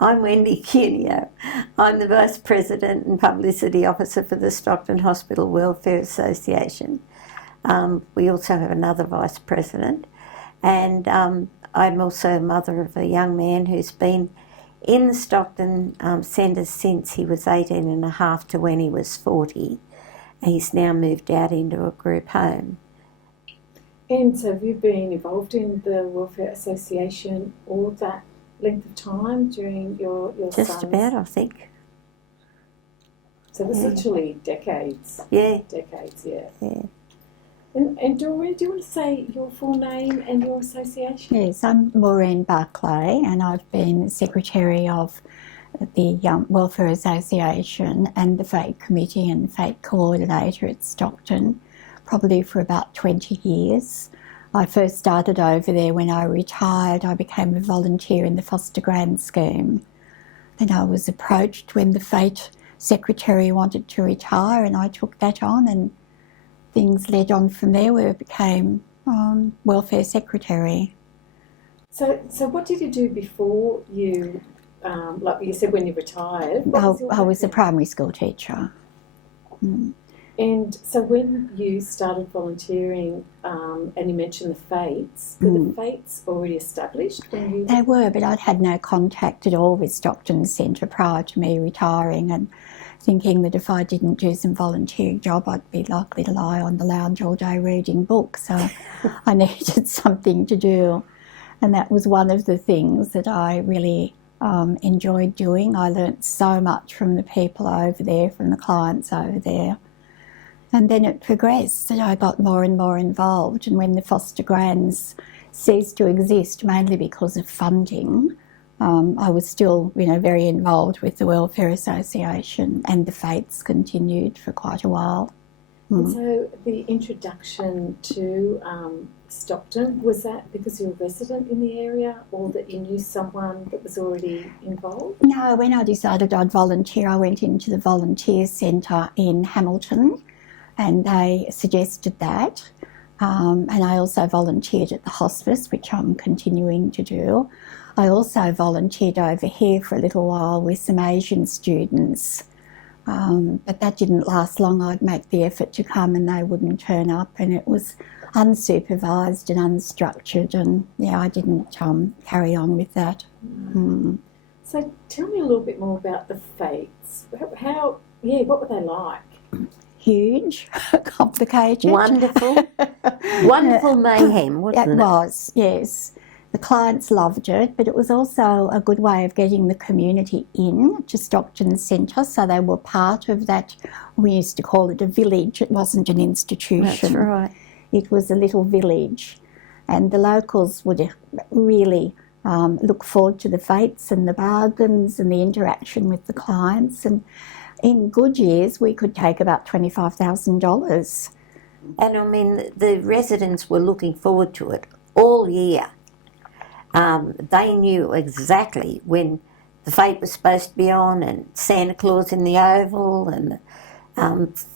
I'm Wendy Cuneo. I'm the Vice President and Publicity Officer for the Stockton Hospital Welfare Association. We also have another Vice President, and I'm also a mother of a young man who's been in the Stockton Centre since he was 18 and a half to when he was 40. He's now moved out into a group home. And so have you been involved in the Welfare Association all that length of time during your Just about, I think. So this is literally decades. Yeah. Decades, yeah. Yeah. And Doreen, do you want to say your full name and your association? Yes, I'm Maureen Barclay, and I've been Secretary of the Welfare Association and the Fate Committee and Fate Co-ordinator at Stockton, probably for about 20 years. I first started over there when I retired. I became a volunteer in the foster grant scheme. Then I was approached when the Fate Secretary wanted to retire, and I took that on, and things led on from there where I became Welfare Secretary. So what did you do before you, like you said, when you retired? I was a primary school teacher. And so when you started volunteering, and you mentioned the Fates, were the Fates already established when you... They were, but I'd had no contact at all with Stockton Centre prior to me retiring, and thinking that if I didn't do some volunteering job, I'd be likely to lie on the lounge all day reading books. So I needed something to do. And that was one of the things that I really enjoyed doing. I learnt so much from the people over there, from the clients over there. And then it progressed that I got more and more involved. And when the foster grants ceased to exist, mainly because of funding, I was still, very involved with the Welfare Association, and the Fates continued for quite a while. And so the introduction to Stockton, was that because you were a resident in the area, or that you knew someone that was already involved? No, when I decided I'd volunteer, I went into the volunteer centre in Hamilton, and they suggested that. And I also volunteered at the hospice, which I'm continuing to do. I also volunteered over here for a little while with some Asian students, but that didn't last long. I'd make the effort to come and they wouldn't turn up, and it was unsupervised and unstructured, and I didn't carry on with that. So tell me a little bit more about the Fates. What were they like? Huge, complicated. Wonderful. Wonderful mayhem, wasn't it? It was, yes. The clients loved it, but it was also a good way of getting the community in to Stockton Centre, so they were part of that. We used to call it a village. It wasn't an institution. That's right. It was a little village, and the locals would really look forward to the Fates and the bargains and the interaction with the clients. And in good years, we could take about $25,000. And I mean, the residents were looking forward to it all year. They knew exactly when the Fate was supposed to be on, and Santa Claus in the Oval, and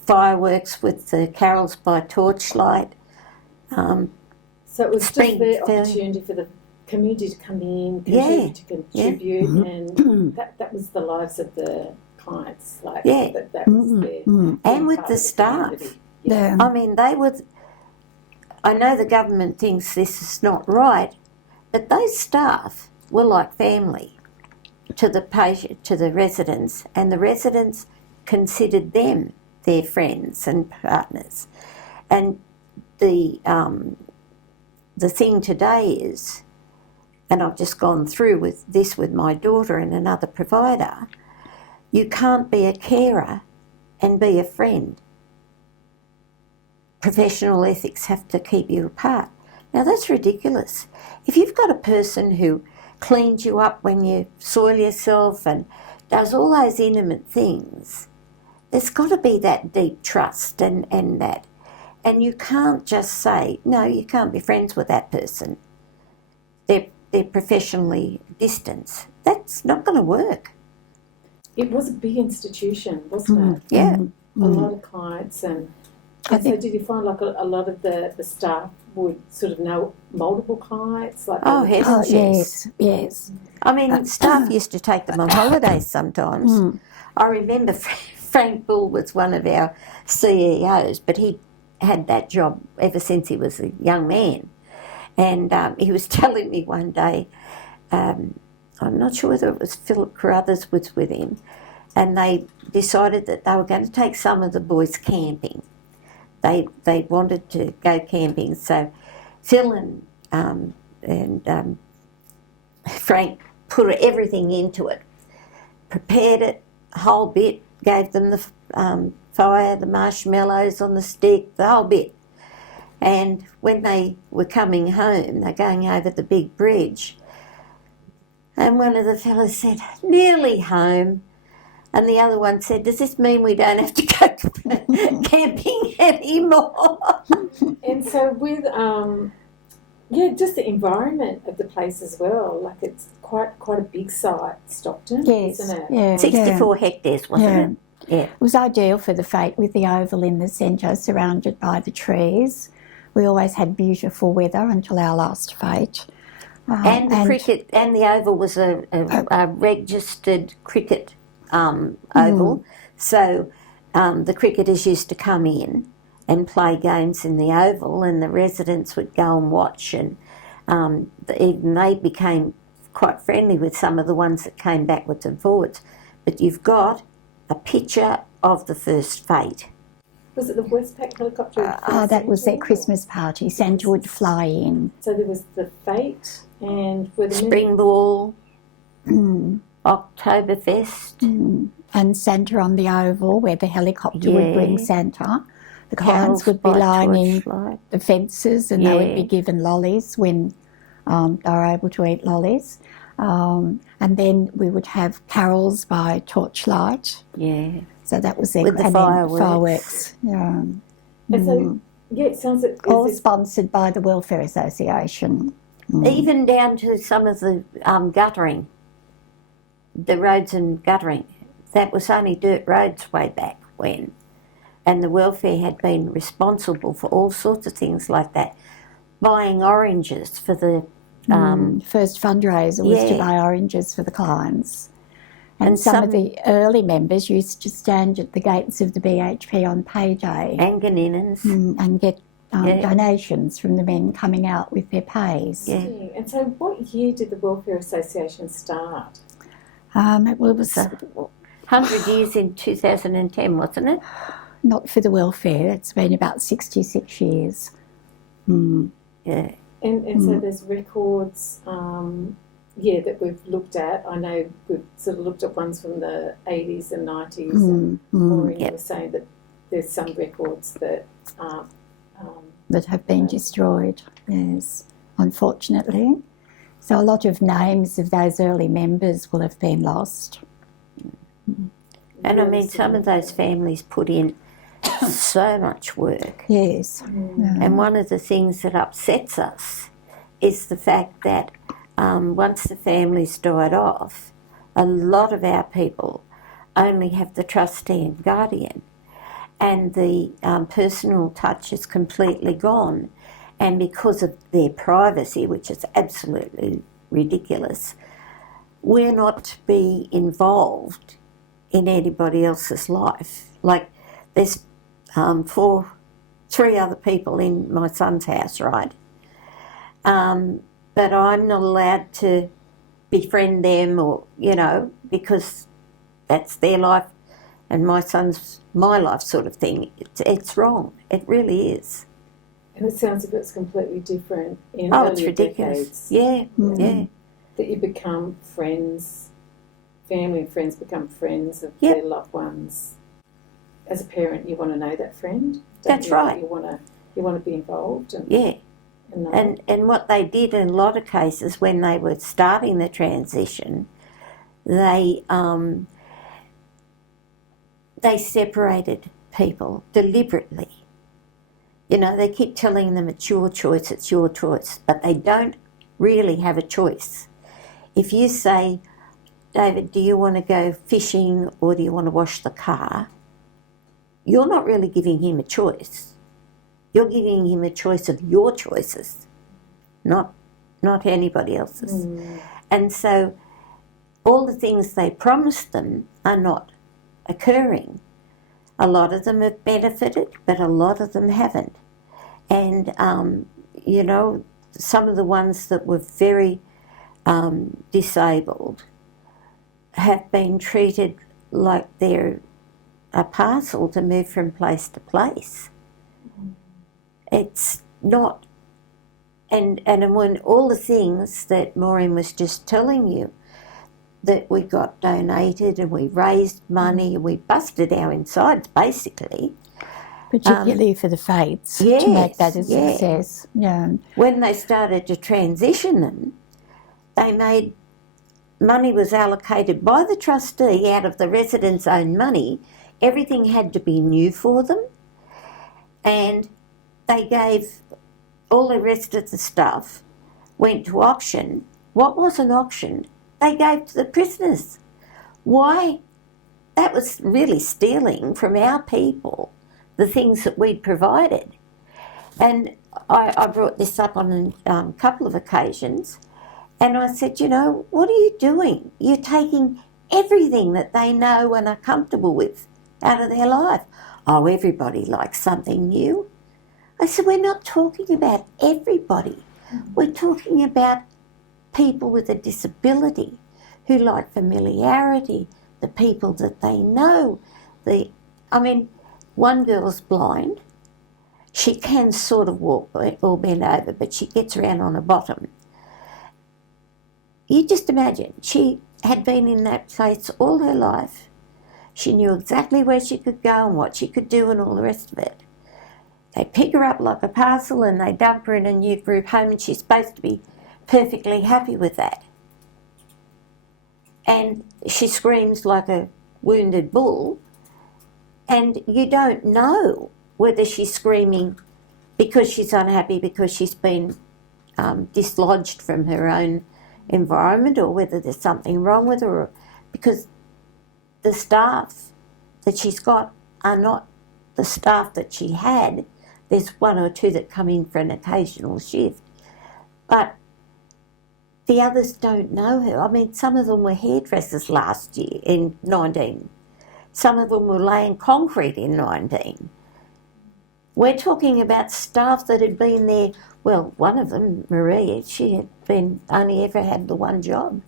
fireworks with the carols by torchlight. So it was just the opportunity for the community to come in, to contribute, and that was the lives of the clients. That was their and with the staff. I mean, I know the government thinks this is not right, but those staff were like family to the patient, to the residents, and the residents considered them their friends and partners. And the thing today is, and I've just gone through with my daughter and another provider, you can't be a carer and be a friend. Professional ethics have to keep you apart. Now that's ridiculous. If you've got a person who cleans you up when you soil yourself and does all those intimate things, there's got to be that deep trust and that. And you can't just say, no, you can't be friends with that person. They're professionally distanced. That's not going to work. It was a big institution, wasn't it? Yeah. A lot of clients, and And so did you find like a lot of the staff would sort of know multiple clients? Like yes. I mean, staff used to take them on holidays sometimes. I remember Frank Bull was one of our CEOs, but he had that job ever since he was a young man. And he was telling me one day, I'm not sure whether it was Philip Carruthers was with him, and they decided that they were going to take some of the boys camping. They wanted to go camping, so Phil and Frank put everything into it, prepared it a whole bit, gave them the fire, the marshmallows on the stick, the whole bit. And when they were coming home, they're going over the big bridge, and one of the fellas said, "Nearly home." And the other one said, "Does this mean we don't have to go camping anymore?" And so with, just the environment of the place as well. Like it's quite a big site, Stockton, isn't it? Yeah, 64 hectares, wasn't it? Yeah. It was ideal for the fete with the oval in the centre surrounded by the trees. We always had beautiful weather until our last fete. And the cricket, and the oval was a registered cricket oval, so the cricketers used to come in and play games in the oval, and the residents would go and watch, and even they became quite friendly with some of the ones that came backwards and forwards. But you've got a picture of the first fete. Was it the Westpac helicopter? That was their Christmas party. Santa would fly in. So there was the fete and Spring Ball, Oktoberfest. And Santa on the oval, where the helicopter would bring Santa. The clients would be lining the fences, and they would be given lollies when they were able to eat lollies. And then we would have carols by torchlight. Yeah. So that was their... With the fireworks. Yeah. And so, it sounds like... All sponsored by the Welfare Association. Even down to some of the guttering, the roads and guttering. That was only dirt roads way back when. And the welfare had been responsible for all sorts of things like that. Buying oranges for the... first fundraiser was to buy oranges for the clients. And some of the early members used to stand at the gates of the BHP on payday. And Ganninans. And get donations from the men coming out with their pays. Yeah. And so what year did the Welfare Association start? It was 100 years in 2010, wasn't it? Not for the welfare. It's been about 66 years. Yeah. And so there's records, that we've looked at. I know we've sort of looked at ones from the 80s and 90s. And Maureen was saying that there's some records that that have been destroyed, yes, unfortunately. So a lot of names of those early members will have been lost. And I mean, some of those families put in so much work. Yes. And one of the things that upsets us is the fact that once the families died off, a lot of our people only have the trustee and guardian, and the personal touch is completely gone. And because of their privacy, which is absolutely ridiculous, we're not to be involved in anybody else's life. Like, there's 3 other people in my son's house, right? But I'm not allowed to befriend them or, because that's their life and my son's my life sort of thing. It's wrong. It really is. And it sounds like it's completely different in it's earlier ridiculous. decades. Yeah. That you become friends, family and friends become friends of their loved ones. As a parent, you want to know that friend. That's right. You want to be involved. And what they did in a lot of cases when they were starting the transition, they separated people deliberately. They keep telling them it's your choice, but they don't really have a choice. If you say, David, do you want to go fishing or do you want to wash the car? You're not really giving him a choice. You're giving him a choice of your choices, not anybody else's. And so all the things they promised them are not occurring. A lot of them have benefited, but a lot of them haven't. And, you know, some of the ones that were very disabled have been treated like they're a parcel to move from place to place. It's not, and when all the things that Maureen was just telling you, that we got donated and we raised money and we busted our insides basically. Particularly for the fates, to make that a success. Yeah. When they started to transition them, money was allocated by the trustee out of the residents' own money. Everything had to be new for them, and they gave all the rest of the stuff, went to auction. What wasn't auctioned, they gave to the prisoners. Why? That was really stealing from our people the things that we'd provided. And I brought this up on a couple of occasions, and I said, you know, what are you doing? You're taking everything that they know and are comfortable with out of their life. Oh, everybody likes something new. I said, we're not talking about everybody. We're talking about people with a disability who like familiarity, the people that they know. One girl's blind. She can sort of walk or bend over, but she gets around on her bottom. You just imagine, she had been in that place all her life. She knew exactly where she could go and what she could do and all the rest of it. They pick her up like a parcel and they dump her in a new group home, and she's supposed to be perfectly happy with that. And she screams like a wounded bull, and you don't know whether she's screaming because she's unhappy because she's been dislodged from her own environment, or whether there's something wrong with her, because the staff that she's got are not the staff that she had. There's one or two that come in for an occasional shift, but the others don't know her. I mean, some of them were hairdressers last year in 19. Some of them were laying concrete in 19. We're talking about staff that had been there. Well, one of them, Maria, she had only ever had the one job.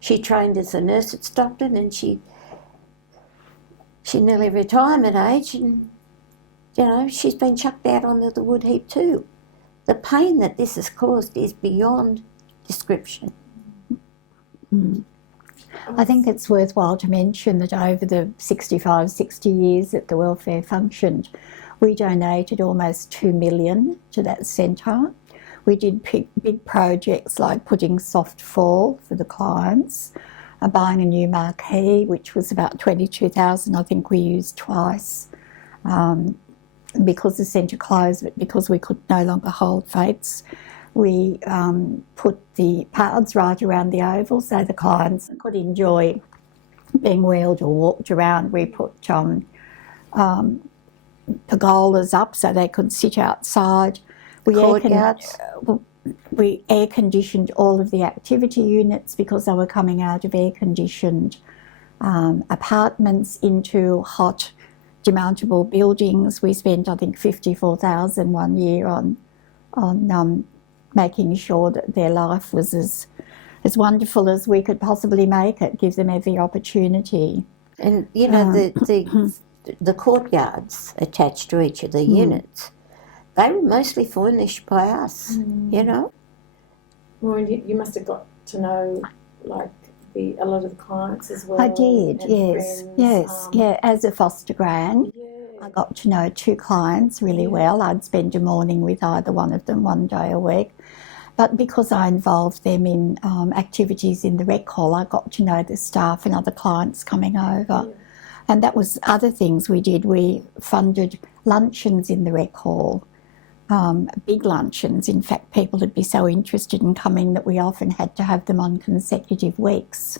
She trained as a nurse at Stockton, and she nearly retirement age, and you know, she's been chucked out onto the wood heap too. The pain that this has caused is beyond description. I think it's worthwhile to mention that over the 60 years that the welfare functioned, we donated almost $2 million to that centre. We did big projects like putting soft fall for the clients, buying a new marquee, which was about $22,000. I think we used twice. Because the centre closed, but because we could no longer hold fates, we put the paths right around the oval so the clients could enjoy being wheeled or walked around. We put pergolas up so they could sit outside. We air conditioned all of the activity units because they were coming out of air conditioned apartments into hot demountable buildings. We spent, I think, $54,000 one year on making sure that their life was as wonderful as we could possibly make it, give them every opportunity. And, you know, the courtyards attached to each of the units, they were mostly furnished by us, you know. Maureen, you must have got to know, like, a lot of the clients as well. I did, yes, friends. yes, as a foster gran. I got to know 2 clients really well. I'd spend a morning with either one of them one day a week. But because I involved them in activities in the rec hall, I got to know the staff and other clients coming over. Yeah. And that was other things we did. We funded luncheons in the rec hall, big luncheons. In fact, people would be so interested in coming that we often had to have them on consecutive weeks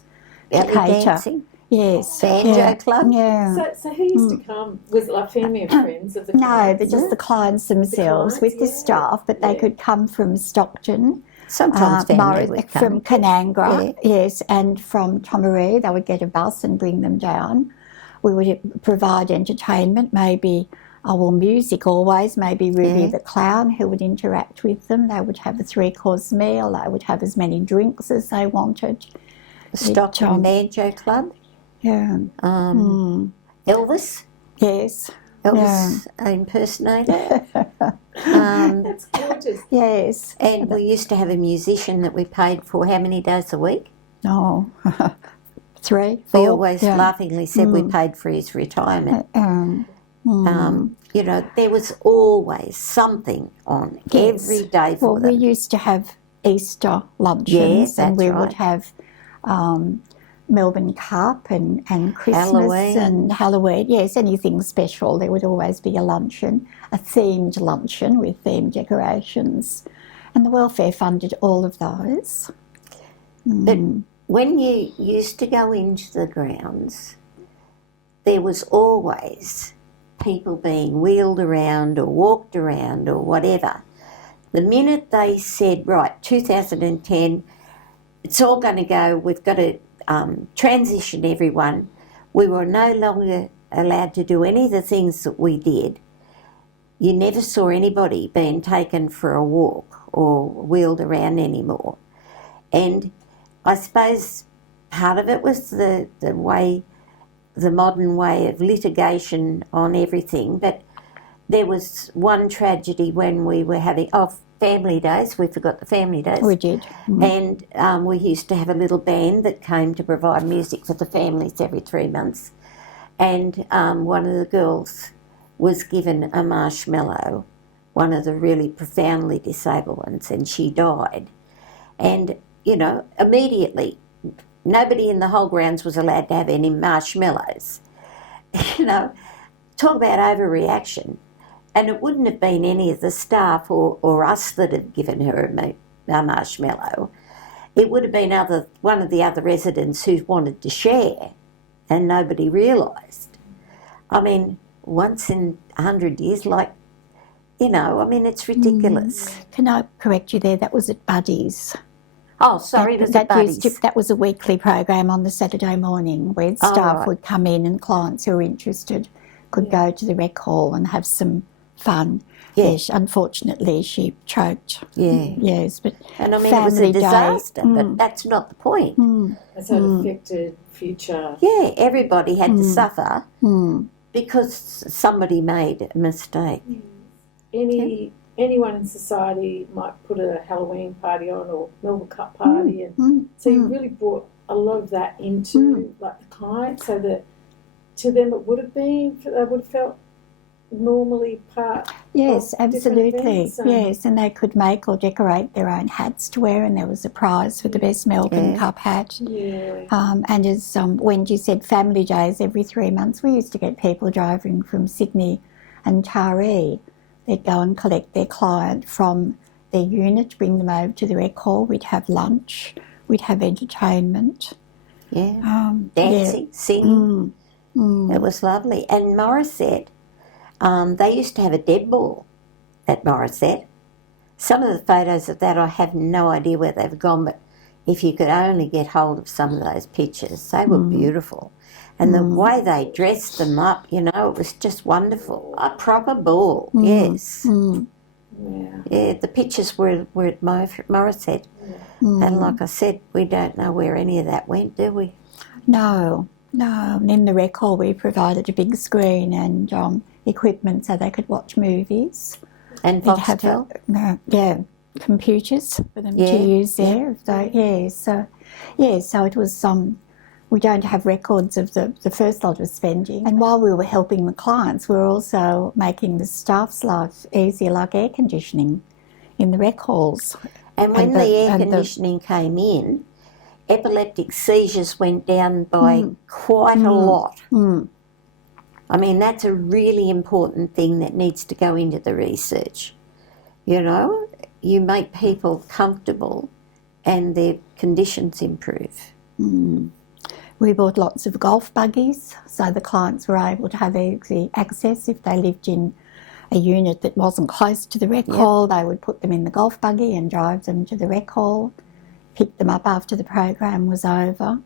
to cater. Dancing? Yes. Banjo club? Yeah. So who used to come? Was it like family and friends of the clients? No, but just the clients themselves with the staff, but they could come from Stockton. Sometimes family would come. From Canangra, yes, and from Tomaree. They would get a bus and bring them down. We would provide entertainment, maybe, music always, maybe Ruby the Clown, who would interact with them. They would have a 3-course meal. They would have as many drinks as they wanted. Stockton Banjo Club. Yeah. Elvis. Yes. Elvis impersonator. That's gorgeous. Yes. And we used to have a musician that we paid for how many days a week? Oh, 3, 4. We always laughingly said we paid for his retirement. You know, there was always something on every day for them. We used to have Easter luncheons, and we would have Melbourne Cup and Christmas and Halloween. Yes, anything special. There would always be a luncheon, a themed luncheon with themed decorations. And the welfare funded all of those. But when you used to go into the grounds, there was always people being wheeled around or walked around or whatever. The minute they said, right, 2010, it's all going to go, we've got to transition everyone, we were no longer allowed to do any of the things that we did. You never saw anybody being taken for a walk or wheeled around anymore. And I suppose part of it was the modern way of litigation on everything, but there was one tragedy when we were having family days. We forgot the family days. We did. And we used to have a little band that came to provide music for the families every 3 months. And one of the girls was given a marshmallow, one of the really profoundly disabled ones, and she died. And, you know, immediately, nobody in the whole grounds was allowed to have any marshmallows. You know, talk about overreaction. And it wouldn't have been any of the staff or us that had given her a marshmallow. It would have been one of the other residents who wanted to share, and nobody realised. I mean, once in 100 years, like, you know, I mean, it's ridiculous. Can I correct you there? That was at Buddy's. Oh, sorry, it was at Buddy's. That was a weekly program on the Saturday morning where staff would come in and clients who were interested could go to the rec hall and have some fun. Yes, unfortunately she choked. Yeah. Yes, but and I mean it was a disaster, but that's not the point. So it affected future. Yeah, everybody had to suffer because somebody made a mistake. Anyone in society might put a Halloween party on or Melbourne Cup party, and so you really brought a lot of that into like the client, so that to them it would have been, they would have felt normally part. Yes, absolutely. Yes, and they could make or decorate their own hats to wear, and there was a prize for the best Melbourne Cup hat. Yeah. And as Wendy said, family days every 3 months. We used to get people driving from Sydney and Taree. They'd go and collect their client from their unit, bring them over to the rec hall. We'd have lunch. We'd have entertainment. Yeah. Dancing, singing. It was lovely. And Morisset, they used to have a dead ball at Morisset. Some of the photos of that, I have no idea where they've gone, but if you could only get hold of some of those pictures, they were beautiful. And the way they dressed them up, you know, it was just wonderful. A proper ball, yes. Yeah, the pictures were at Morisset. And like I said, we don't know where any of that went, do we? No. And in the rec hall we provided a big screen and equipment so they could watch movies. And Foxtel? Computers for them to use there. So it was... we don't have records of the first lot of spending. And while we were helping the clients, we were also making the staff's life easier, like air conditioning in the rec halls. And when the air conditioning came in, epileptic seizures went down by quite a lot. I mean, that's a really important thing that needs to go into the research. You know, you make people comfortable and their conditions improve. We bought lots of golf buggies, so the clients were able to have easy access. If they lived in a unit that wasn't close to the rec hall, they would put them in the golf buggy and drive them to the rec hall, pick them up after the program was over.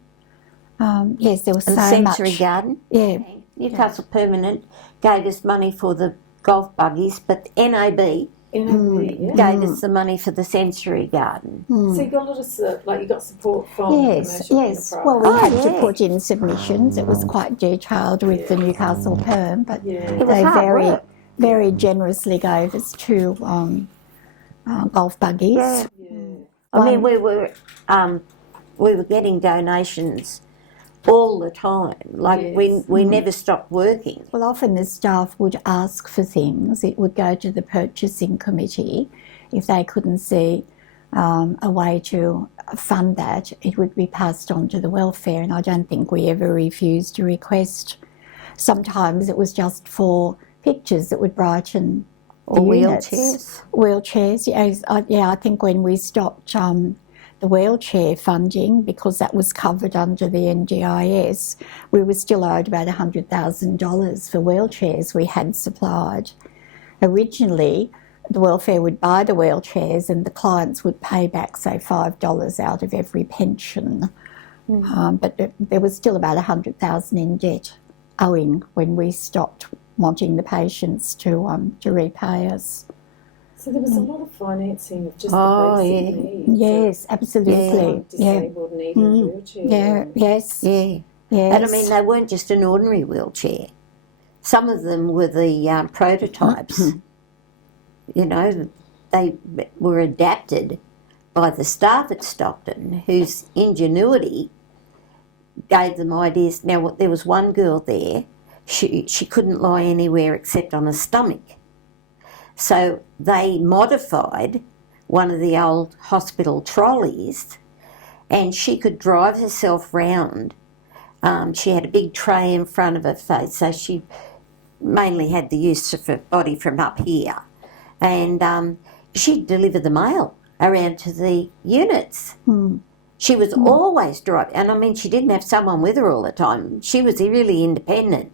Yes, there was so much. And Sensory Garden. Yeah. Newcastle Permanent gave us money for the golf buggies, but NAB gave us the money for the Sensory Garden. So you got a lot of you got support from commercial enterprise. Well, we had to put in submissions. It was quite detailed with the Newcastle Perm, but they very generously gave us 2 golf buggies. Yeah. I mean, we were getting donations all the time. Like we never stopped working. Well, often the staff would ask for things. It would go to the purchasing committee. If they couldn't see a way to fund that, it would be passed on to the welfare, and I don't think we ever refused a request. Sometimes it was just for pictures that would brighten the units. Wheelchairs, yes. I think when we stopped the wheelchair funding, because that was covered under the NDIS, we were still owed about $100,000 for wheelchairs we had supplied. Originally, the welfare would buy the wheelchairs and the clients would pay back, say, $5 out of every pension. But there was still about $100,000 in debt owing when we stopped wanting the patients to repay us. So there was a lot of financing of just the basic needs. Yes, absolutely. Disabled needing a wheelchair. Yes. And I mean, they weren't just an ordinary wheelchair. Some of them were the prototypes. You know, they were adapted by the staff at Stockton, whose ingenuity gave them ideas. Now, there was one girl there, she couldn't lie anywhere except on her stomach. So they modified one of the old hospital trolleys and she could drive herself round. She had a big tray in front of her face, so she mainly had the use of her body from up here. And she'd deliver the mail around to the units. She was always driving, and I mean, she didn't have someone with her all the time. She was really independent.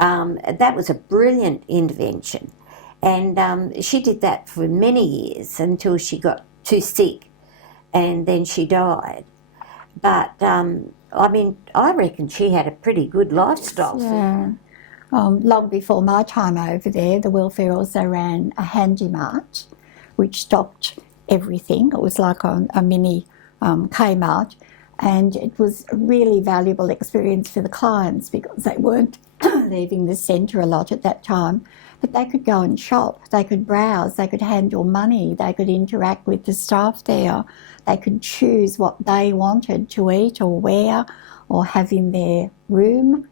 That was a brilliant intervention. And she did that for many years until she got too sick and then she died. But, I mean, I reckon she had a pretty good lifestyle. Yeah. Long before my time over there, the welfare also ran a handy mart which stocked everything. It was like a mini Kmart, and it was a really valuable experience for the clients because they weren't leaving the centre a lot at that time. But they could go and shop, they could browse, they could handle money, they could interact with the staff there, they could choose what they wanted to eat or wear or have in their room.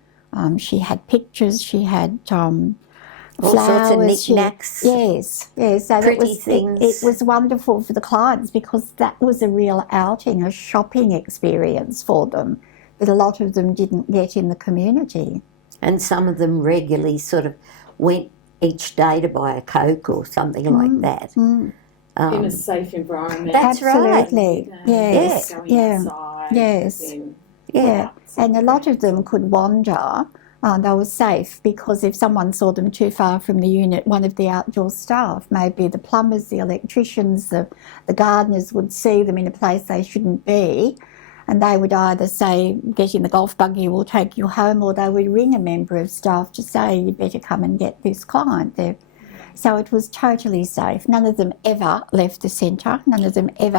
She had pictures, she had all flowers. Sorts of knickknacks. Yes. So pretty things. It was wonderful for the clients because that was a real outing, a shopping experience for them that a lot of them didn't get in the community. And some of them regularly sort of went each day to buy a Coke or something like that. In a safe environment. That's Absolutely. right. Yes. Outside, Yeah. And a lot of them could wander. They were safe because if someone saw them too far from the unit, one of the outdoor staff, maybe the plumbers, the electricians, the gardeners would see them in a place they shouldn't be, and they would either say, get in the golf buggy, we'll take you home, or they would ring a member of staff to say, you'd better come and get this client there. So it was totally safe. None of them ever left the centre. None of them ever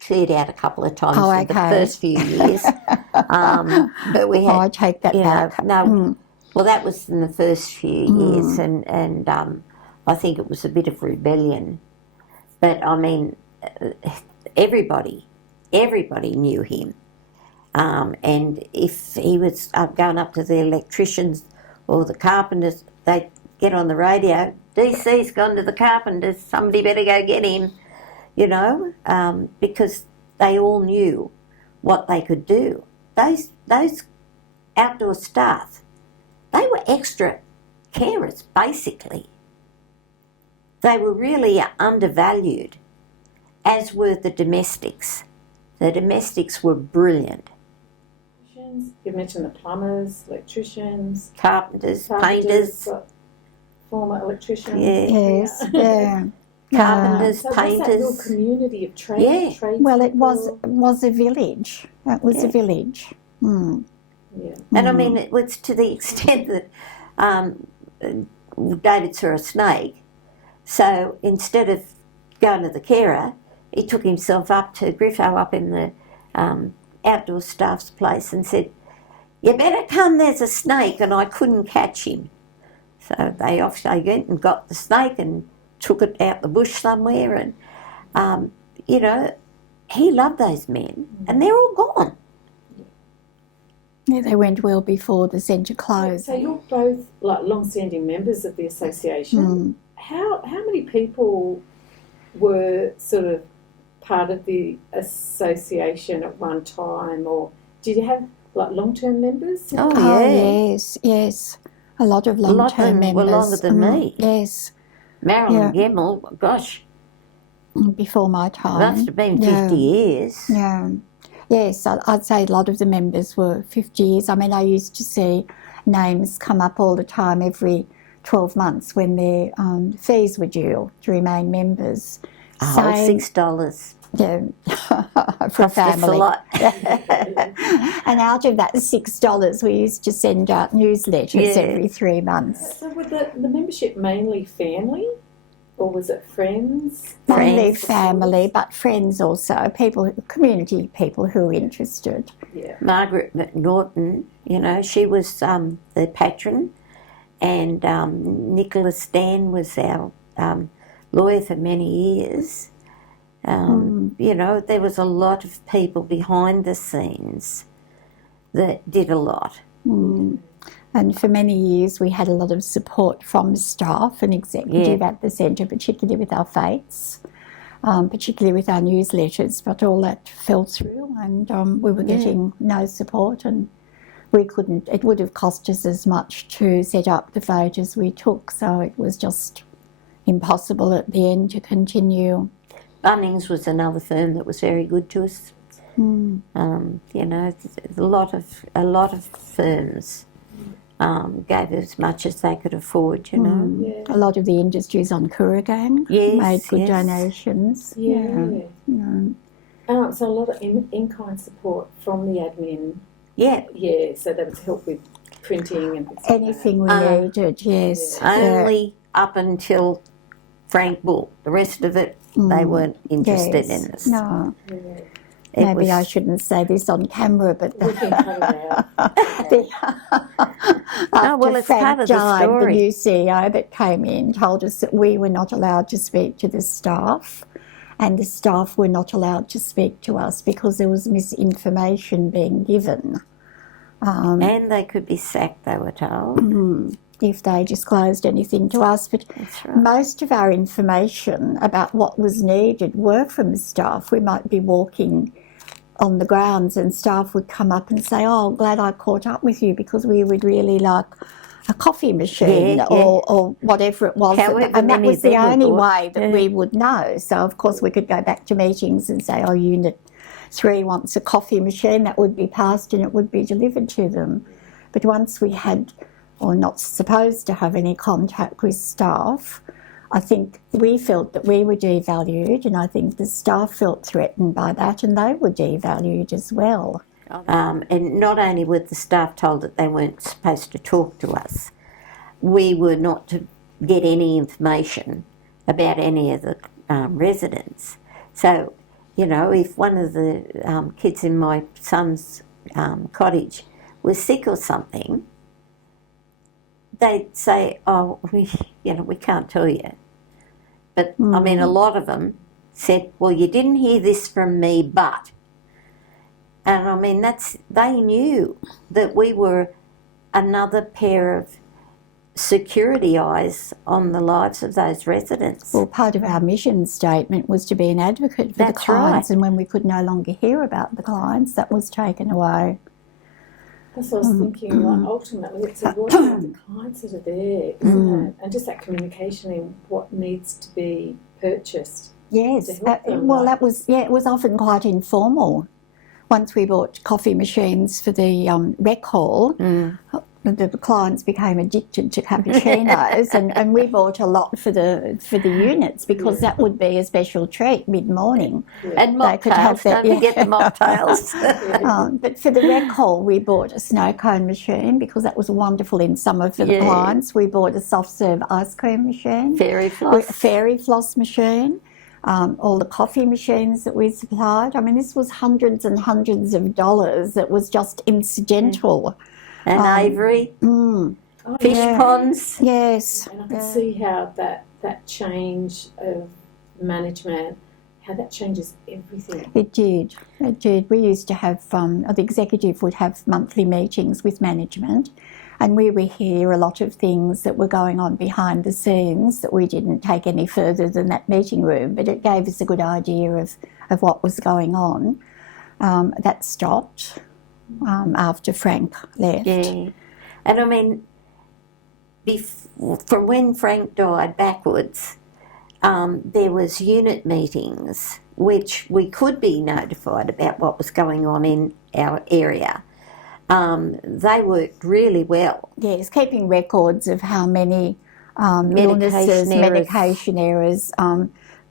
cleared out a couple of times in the first few years. But we had, I take that back. Well, that was in the first few years, and I think it was a bit of rebellion. But I mean, everybody knew him. And if he was going up to the electricians or the carpenters, they'd get on the radio, DC's gone to the carpenters, somebody better go get him, you know, because they all knew what they could do. Those outdoor staff, they were extra carers, basically. They were really undervalued, as were the domestics. The domestics were brilliant. electricians. You mentioned the plumbers, electricians, carpenters, painters. Former electricians. Yes, yeah. Carpenters, So painters. was that real community of trade? Well, it was a village. It was a village. Mm. Yeah. And I mean, it was to the extent that David saw a snake. So instead of going to the carer, he took himself up to Griffo up in the outdoor staff's place and said, "You better come, there's a snake," and I couldn't catch him. So they went and got the snake and took it out the bush somewhere, and you know, he loved those men, and they're all gone. Yeah, they went well before the centre closed. So you're both like long-standing members of the association. How many people were sort of part of the association at one time, or did you have like long-term members? Oh, yes. A lot of long-term members. Were longer than me. Yes. Marilyn Gemmell, gosh. Before my time. Must have been 50 years. Yeah. Yes, I'd say a lot of the members were 50 years. I mean, I used to see names come up all the time every 12 months when their fees were due to remain members. $6. Yeah, for a family. A lot. And out of that $6, we used to send out newsletters every 3 months. So was the membership mainly family, or was it friends? Mainly family, but friends also, community people who were interested. Yeah. Margaret McNaughton, you know, she was the patron, and Nicholas Dan was our lawyer for many years. You know, there was a lot of people behind the scenes that did a lot. And for many years we had a lot of support from staff and executive at the centre, particularly with our fates, particularly with our newsletters, but all that fell through, and we were getting no support, and we couldn't, it would have cost us as much to set up the fate as we took, so it was just impossible at the end to continue. Bunnings was another firm that was very good to us. You know, a lot of firms gave as much as they could afford, you know. A lot of the industries on Kooragang made good donations. So a lot of in-kind support from the admin. So that would help with printing and anything we needed. Only up until Frank Bull. The rest of it, they weren't interested in us. No. Maybe I shouldn't say this on camera, but we can cut it out. Well, it's part of the story. The new CEO that came in told us that we were not allowed to speak to the staff, and the staff were not allowed to speak to us because there was misinformation being given. And they could be sacked, they were told. If they disclosed anything to us. But most of our information about what was needed were from staff. We might be walking on the grounds and staff would come up and say, "Oh, glad I caught up with you because we would really like a coffee machine or whatever it was." And that was the only way that we would know. So, of course, we could go back to meetings and say, "Oh, Unit 3 wants a coffee machine." That would be passed and it would be delivered to them. But once we had, or not supposed to have any contact with staff, I think we felt that we were devalued, and I think the staff felt threatened by that, and they were devalued as well. And not only were the staff told that they weren't supposed to talk to us, we were not to get any information about any of the residents. So, you know, if one of the kids in my son's cottage was sick or something, they'd say, "Oh, we can't tell you." But, I mean, a lot of them said, "Well, you didn't hear this from me, but..." And, I mean, they knew that we were another pair of security eyes on the lives of those residents. Well, part of our mission statement was to be an advocate for the clients, and when we could no longer hear about the clients, that was taken away. That's what I was thinking. Like, ultimately, it's a voice of the clients that are there, isn't it? And just that communication in what needs to be purchased. Yes. Well, that was it was often quite informal. once we bought coffee machines for the rec hall, the clients became addicted to cappuccinos, and we bought a lot for the units because that would be a special treat mid-morning. And mocktails, don't forget the mocktails. But for the rec hall, we bought a snow cone machine because that was wonderful in summer for the clients. We bought a soft serve ice cream machine. Fairy floss machine. All the coffee machines that we supplied. I mean, this was hundreds and hundreds of dollars. It was just incidental. And aviary, fish ponds. Yes. And I can see how that change of management, how that changes everything. It did. We used to have, the executive would have monthly meetings with management, and we would hear a lot of things that were going on behind the scenes that we didn't take any further than that meeting room, but it gave us a good idea of what was going on. That stopped. After Frank left. Yeah. And I mean, from when Frank died backwards, there was unit meetings which we could be notified about what was going on in our area. They worked really well. Yes, keeping records of how many illnesses, medication errors,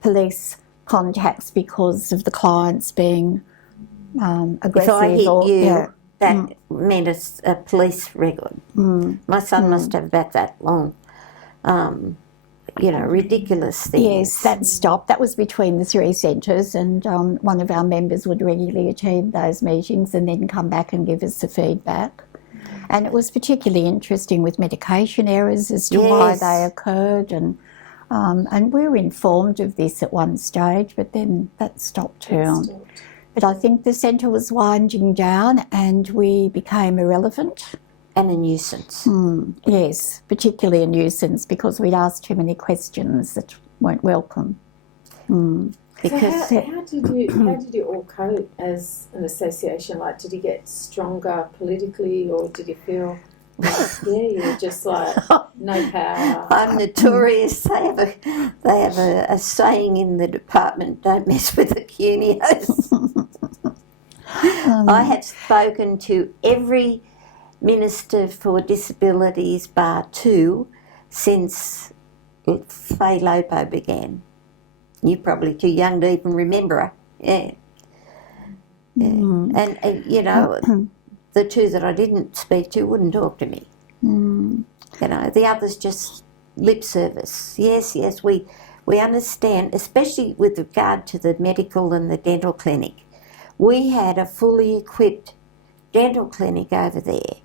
police contacts because of the clients being aggressive. If I hit you, that meant a police record. My son must have about that long. Ridiculous things. Yes, that stopped. That was between the three centres, and one of our members would regularly attend those meetings and then come back and give us the feedback. And it was particularly interesting with medication errors as to why they occurred, and we were informed of this at one stage, but then that stopped too. But I think the centre was winding down and we became irrelevant. And a nuisance. Yes, particularly a nuisance because we'd asked too many questions that weren't welcome. Because so how did you all cope as an association? Like, did you get stronger politically, or did you feel like, you were just like no power? I'm notorious. They have a saying in the department: "Don't mess with the Cuneos." I have spoken to every Minister for Disabilities bar two since Faye Lopo began. You're probably too young to even remember her. Yeah. And the two that I didn't speak to wouldn't talk to me. The others just lip service. Yes, we understand, especially with regard to the medical and the dental clinic. We had a fully equipped dental clinic over there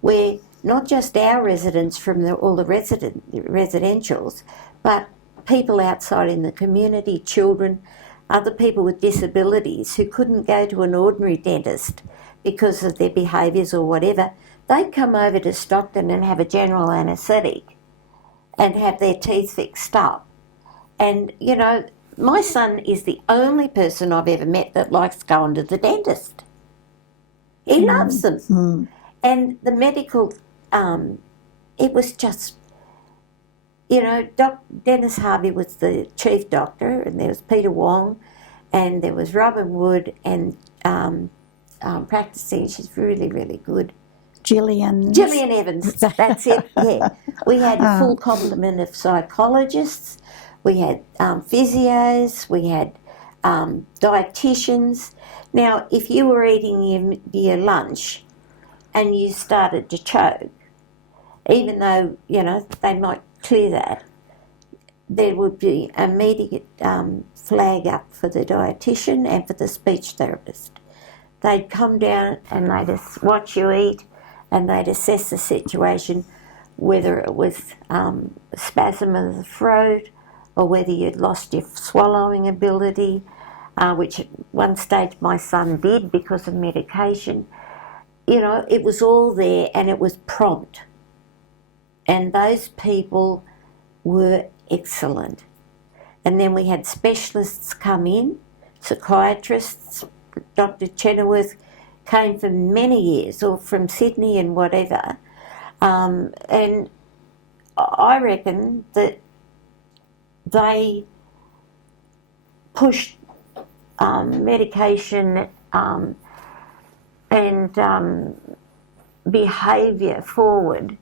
where not just our residents from all the residentials, but people outside in the community, children, other people with disabilities who couldn't go to an ordinary dentist because of their behaviours or whatever, they'd come over to Stockton and have a general anaesthetic and have their teeth fixed up. And, my son is the only person I've ever met that likes going to the dentist. He loves them. And the medical, it was just, Dennis Harvey was the chief doctor, and there was Peter Wong, and there was Robin Wood, and practising, she's really, really good. Gillian Evans, that's it, yeah. We had a full complement of psychologists, we had physios, we had dietitians. Now, if you were eating your lunch and you started to choke, even though, they might clear that, there would be immediate flag up for the dietitian and for the speech therapist. They'd come down and they'd watch you eat and they'd assess the situation, whether it was spasm of the throat or whether you'd lost your swallowing ability, which at one stage my son did because of medication. It was all there and it was prompt. And those people were excellent. And then we had specialists come in, psychiatrists. Dr. Chenoweth came for many years, or from Sydney and whatever. And I reckon that they pushed medication and behaviour forward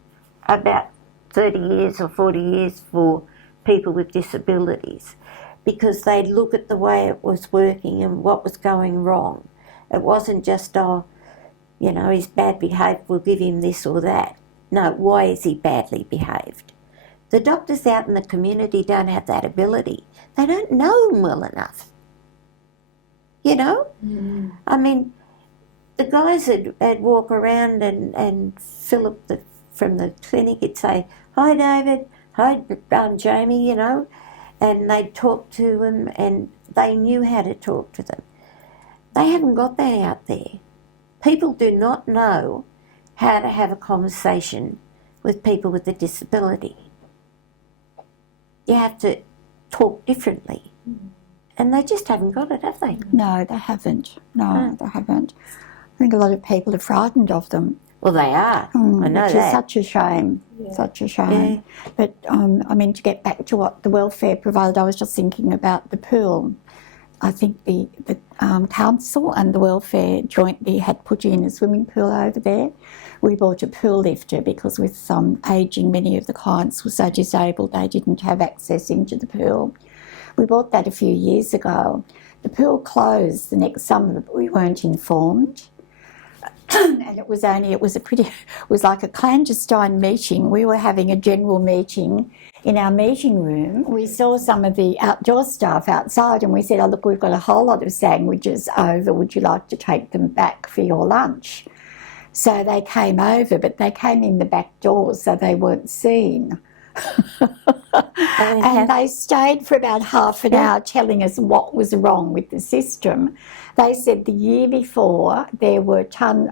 about 30 years or 40 years for people with disabilities, because they'd look at the way it was working and what was going wrong. It wasn't just, oh, you know, he's bad behaved, we'll give him this or that. No, why is he badly behaved? The doctors out in the community don't have that ability. They don't know him well enough. You know? Mm. I mean, the guys would walk around and Philip from the clinic would say, hi David, hi Jamie, you know, and they'd talk to him and they knew how to talk to them. They haven't got that out there. People do not know how to have a conversation with people with a disability. You have to talk differently. Mm. And they just haven't got it, have they? No, they haven't. No, they haven't. I think a lot of people are frightened of them. Well, they are. I know which that. Is such a shame. Yeah. Such a shame. Yeah. But, I mean, to get back to what the welfare provided, I was just thinking about the pool. I think the council and the welfare jointly had put in a swimming pool over there. We bought a pool lifter because with ageing, many of the clients were so disabled they didn't have access into the pool. We bought that a few years ago. The pool closed the next summer, but we weren't informed. And it was like a clandestine meeting. We were having a general meeting in our meeting room. We saw some of the outdoor staff outside and we said, oh look, we've got a whole lot of sandwiches over, would you like to take them back for your lunch? So they came over, but they came in the back door so they weren't seen. And they stayed for about half an hour telling us what was wrong with the system. They said the year before there were dozens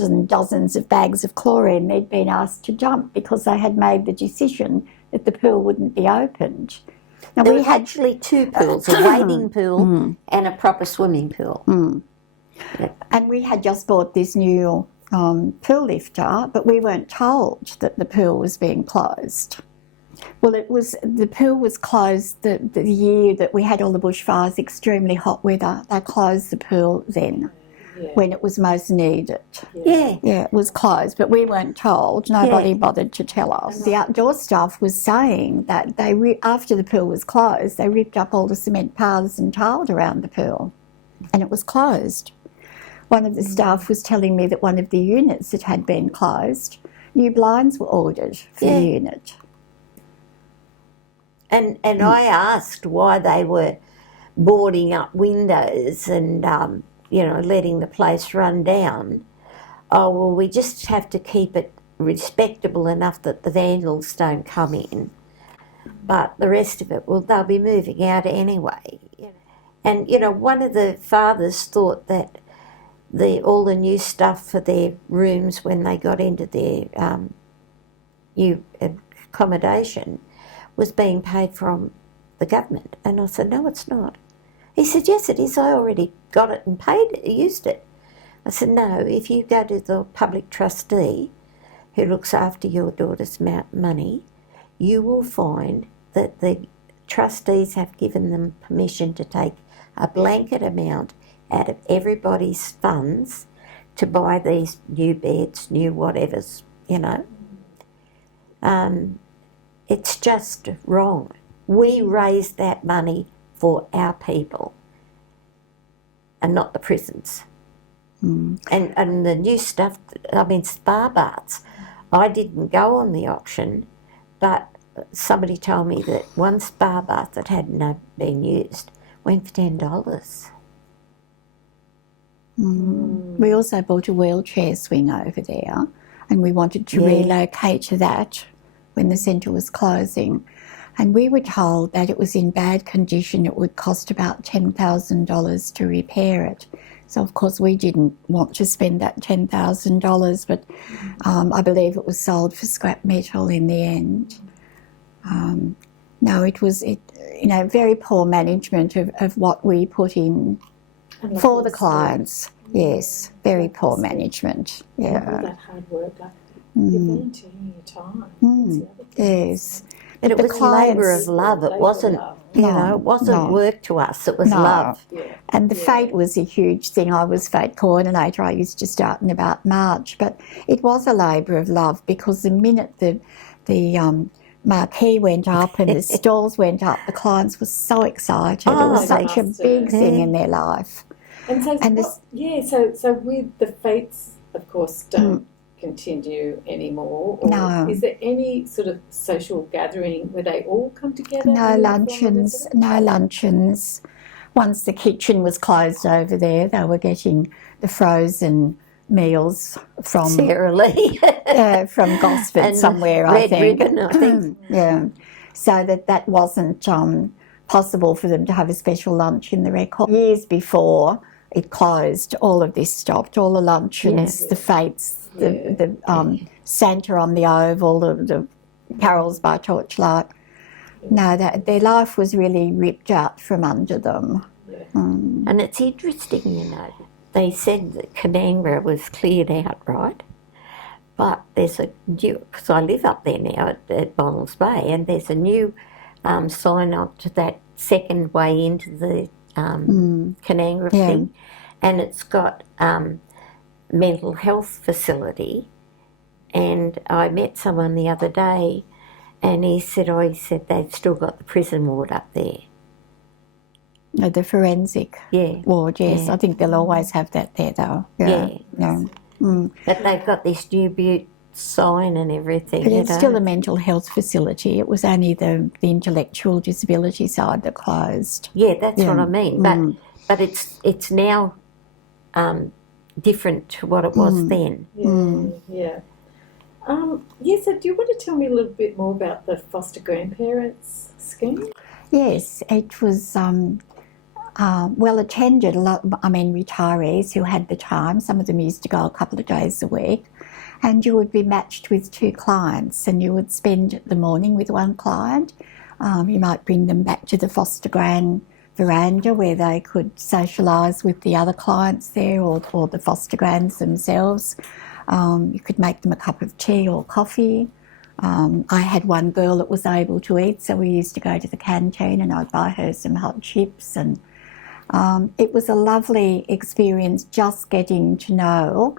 and dozens of bags of chlorine they'd been asked to dump because they had made the decision that the pool wouldn't be opened. Now we had actually two pools, a wading pool and a proper swimming pool. Mm. Yep. And we had just bought this new pool lifter, but we weren't told that the pool was being closed. Well, the pool was closed the year that we had all the bushfires, extremely hot weather. They closed the pool then, when it was most needed. Yeah, it was closed, but we weren't told. Nobody bothered to tell us. The outdoor staff was saying that after the pool was closed, they ripped up all the cement paths and tiled around the pool, and it was closed. One of the staff was telling me that one of the units that had been closed, new blinds were ordered for the unit. And I asked why they were boarding up windows and, letting the place run down. Oh, well, we just have to keep it respectable enough that the vandals don't come in. But the rest of it, well, they'll be moving out anyway. And, one of the fathers thought that all the new stuff for their rooms when they got into their new accommodation was being paid from the government. And I said, no, it's not. He said, yes, it is. I already got it and paid it, used it. I said, no, if you go to the public trustee who looks after your daughter's money, you will find that the trustees have given them permission to take a blanket amount out of everybody's funds to buy these new beds, new whatevers, It's just wrong. We raised that money for our people and not the prisons. Mm. And the new stuff, spa baths, I didn't go on the auction, but somebody told me that one spa bath that hadn't been used went for $10. Mm. We also bought a wheelchair swing over there and we wanted to relocate to that when the centre was closing. And we were told that it was in bad condition, it would cost about $10,000 to repair it. So of course we didn't want to spend that $10,000, but I believe it was sold for scrap metal in the end. No, it was very poor management of what we put in for the clients. Yes, very poor management. Yeah. All that hard work, you're volunteering your time. Yes. But it was labour of love. It wasn't You know, it wasn't work to us, it was love. Yeah. And the fete was a huge thing. I was fete coordinator. I used to start in about March, but it was a labour of love because the minute the marquee went up and the stalls went up, the clients were so excited. It was such a big thing in their life. And so, so with the fetes, of course, don't continue anymore. Or No. Is there any sort of social gathering where they all come together? No luncheons. Once the kitchen was closed over there, they were getting the frozen meals from Sarah Lee. from Gosford and somewhere, Red I think. Ribbon, I think. Yeah. So that wasn't possible for them to have a special lunch in the record. Years before it closed, all of this stopped, all the luncheons, the fetes, the Santa on the Oval, the carols by torchlight. No, their life was really ripped out from under them. Yeah. And it's interesting, you know, they said that Cuneo was cleared out, right? But there's a new, because I live up there now at Bonnells Bay, and there's a new sign up to that second way into the Cuneo thing, and it's got mental health facility. And I met someone the other day, and he said they've still got the prison ward up there. The forensic ward, yes. Yeah. I think they'll always have that there, though. Yeah. But they've got this new Butte sign and everything. But it's still a mental health facility. It was only the intellectual disability side that closed. Yeah, that's what I mean. But it's now different to what it was then. Yeah. So do you want to tell me a little bit more about the foster grandparents scheme? Yes, it was well attended. A lot, retirees who had the time. Some of them used to go a couple of days a week, and you would be matched with 2 clients, and you would spend the morning with one client. You might bring them back to the foster gran veranda where they could socialise with the other clients there, or the foster grans themselves. You could make them a cup of tea or coffee. I had one girl that was able to eat, so we used to go to the canteen and I'd buy her some hot chips, and it was a lovely experience just getting to know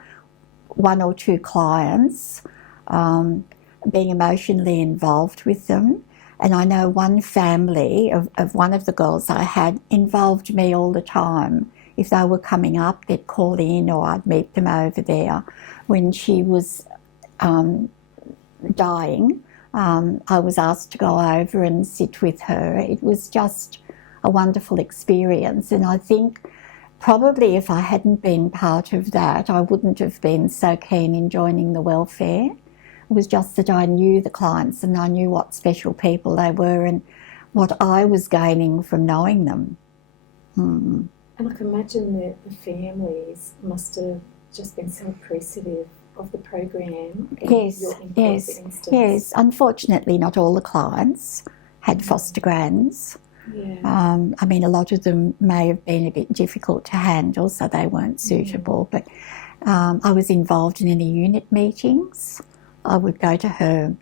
1 or 2 clients, being emotionally involved with them. And I know one family of one of the girls I had involved me all the time. If they were coming up, they'd call in, or I'd meet them over there. When she was dying, I was asked to go over and sit with her. It was just a wonderful experience, and I think probably if I hadn't been part of that, I wouldn't have been so keen in joining the welfare. It was just that I knew the clients and I knew what special people they were and what I was gaining from knowing them. And I can imagine that the families must have just been so appreciative of the program. Yes. Unfortunately, not all the clients had foster grans. Yeah. A lot of them may have been a bit difficult to handle, so they weren't suitable. But I was involved in any unit meetings. I would go to her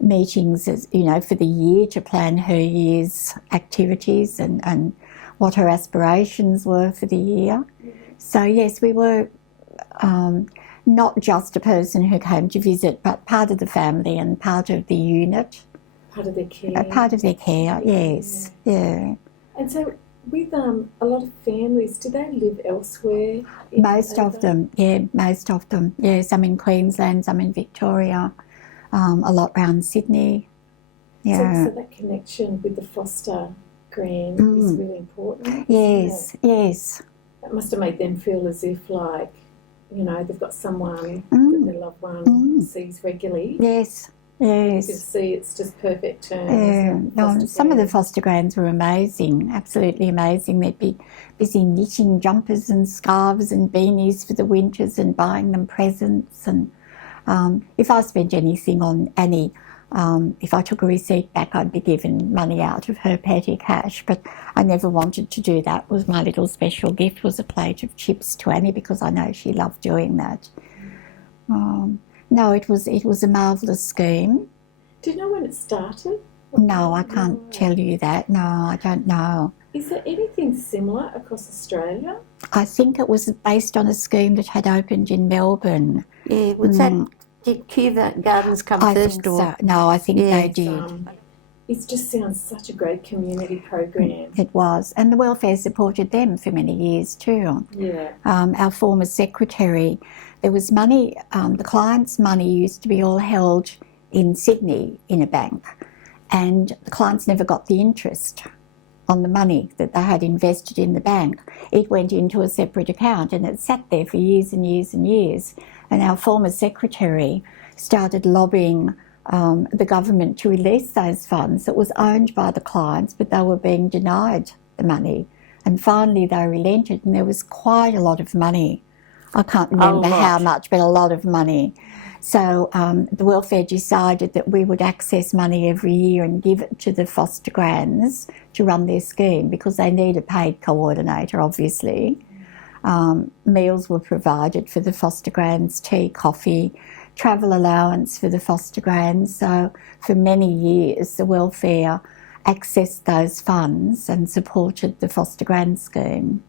meetings, as for the year, to plan her year's activities and what her aspirations were for the year. So yes, we were not just a person who came to visit, but part of the family and part of the unit. Part of their care. Part of their care, yes. Yeah. And so with a lot of families, do they live elsewhere? Most of them. Yeah, some in Queensland, some in Victoria, a lot around Sydney. Yeah. So that connection with the foster gran is really important. Yes. That must have made them feel as if they've got someone that their loved one sees regularly. Yes. You can see it's just perfect terms. Some of the foster grans were amazing, absolutely amazing. They'd be busy knitting jumpers and scarves and beanies for the winters and buying them presents. And if I spent anything on Annie, if I took a receipt back, I'd be given money out of her petty cash. But I never wanted to do that. My little special gift was a plate of chips to Annie, because I know she loved doing that. No, it was a marvellous scheme. Do you know when it started? No, I can't tell you that. No, I don't know. Is there anything similar across Australia? I think it was based on a scheme that had opened in Melbourne. Yeah, was that, did Cuba Gardens come I first? think Or? so. No, I think they did. It just sounds such a great community program. It was. And the welfare supported them for many years too. Yeah. Our former secretary, there was money, the client's money used to be all held in Sydney in a bank, and the clients never got the interest on the money that they had invested in the bank. It went into a separate account and it sat there for years and years and years. And our former secretary started lobbying the government to release those funds. It was owned by the clients, but they were being denied the money. And finally they relented, and there was quite a lot of money. I can't remember how much, but a lot of money. So the welfare decided that we would access money every year and give it to the foster grands to run their scheme, because they need a paid coordinator, obviously. Meals were provided for the foster grands, tea, coffee, travel allowance for the foster grands. So for many years the welfare accessed those funds and supported the foster grand scheme.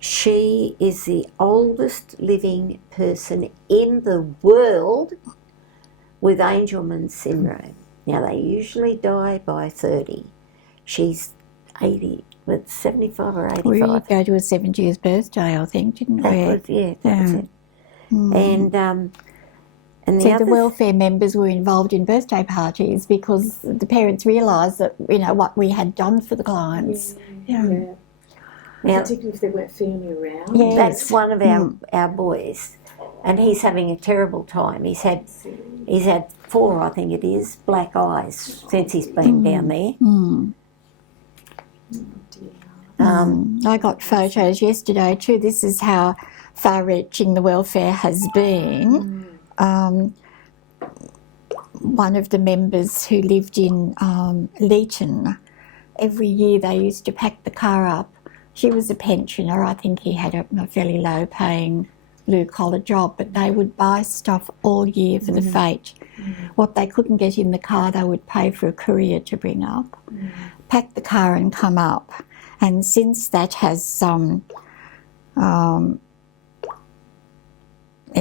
She is the oldest living person in the world with Angelman syndrome. Now, they usually die by 30. She's 80, with 75 or 85. We did go to her 70th birthday, I think, didn't we? That was it. And the so other the welfare members were involved in birthday parties because the parents realised that, you know, what we had done for the clients. Yeah. Now, particularly if they weren't family around. Yes. that's one of our boys, and he's having a terrible time. He's had 4, I think it is, black eyes since he's been down there. I got photos yesterday too. This is how far-reaching the welfare has been. One of the members who lived in Leeton, every year they used to pack the car up. She was a pensioner. I think he had a fairly low-paying blue-collar job, but they would buy stuff all year for the fete. What they couldn't get in the car, they would pay for a courier to bring up, pack the car and come up. And since that has